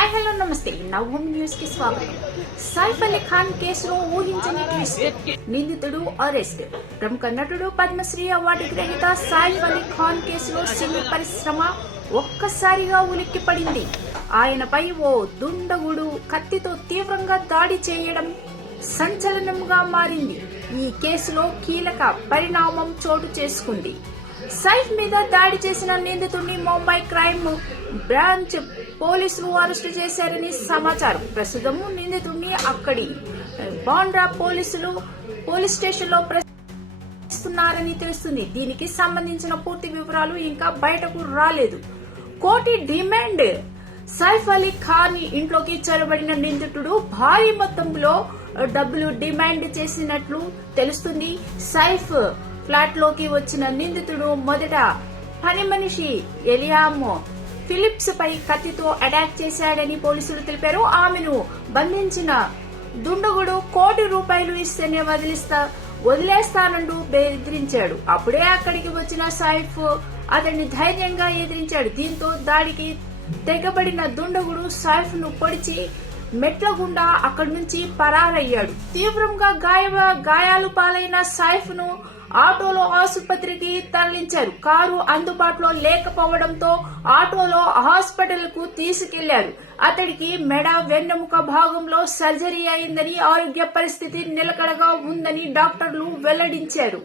Hi hello నమస్తే నవ్వుం news కి స్వాగతం. సైఫ్ అలీ ఖాన్ కేసులో ఊహించని ట్విస్ట్, నిందితుడు అరెస్ట్. ప్రముఖ నటుడు పద్మశ్రీ అవార్డు గ్రహీత సైఫ్ అలీ ఖాన్ కేసులో సినీ పరిశ్రమ ఒక్కసారిగా ఉలిక్కి పడింది. ఆయనపై ఓ దుండగుడు కత్తితో తీవ్రంగా దాడి చేయడం సంచలనంగా మారింది. ఈ కేసులో కీలక పరిణామం చోటు చేసుకుంది. సైఫ్ మీద దాడి చేసిన నిందితుడిని ముంబై క్రైమ్ బ్రాంచ్ పోలీసులు అరెస్టు చేశారని సమాచారం. ప్రస్తుతం నిందితుడిని అక్కడి బాండ్రా పోలీస్ స్టేషన్ లో ప్రశ్నిస్తున్నారని తెలుస్తుంది. దీనికి సంబంధించిన పూర్తి వివరాలు ఇంకా బయటకు రాలేదు. కోటి డిమాండ్. సైఫ్ అలీ ఖాన్ ఇంట్లోకి చొరబడిన నిందితుడు భారీ మొత్తంలో డబ్బులు డిమాండ్ చేసినట్లు తెలుస్తుంది. సైఫ్ ఫ్లాట్ లోకి వచ్చిన నిందితుడు మొదట పని మనిషి ఎలియామ్ ఫిలిప్స్ పై కత్తితో అటాక్ చేశాడని పోలీసులు తెలిపారు. ఆమెను బంధించిన దుండగుడు ₹1,00,00,000 ఇస్తేనే వదిలేస్తానంటూ బెదిరించాడు. అప్పుడే అక్కడికి వచ్చిన సైఫ్ అతన్ని ధైర్యంగా ఎదిరించాడు. దీంతో దాడికి తెగబడిన దుండగుడు సైఫ్ ను పొడిచి మెట్ల గుండా అక్కడి నుంచి పరారయ్యాడు. తీవ్రంగా గాయాలు పాలైన సైఫ్ ను ఆటోలో ఆసుపత్రికి తరలించారు. కారు అందుబాటులో లేకపోవడంతో ఆటోలో హాస్పిటల్ కు తీసుకెళ్లారు. అతడికి మెడ వెన్నెముక భాగంలో సర్జరీ అయిందని, ఆరోగ్య పరిస్థితి నిలకడగా ఉందని డాక్టర్లు వెల్లడించారు.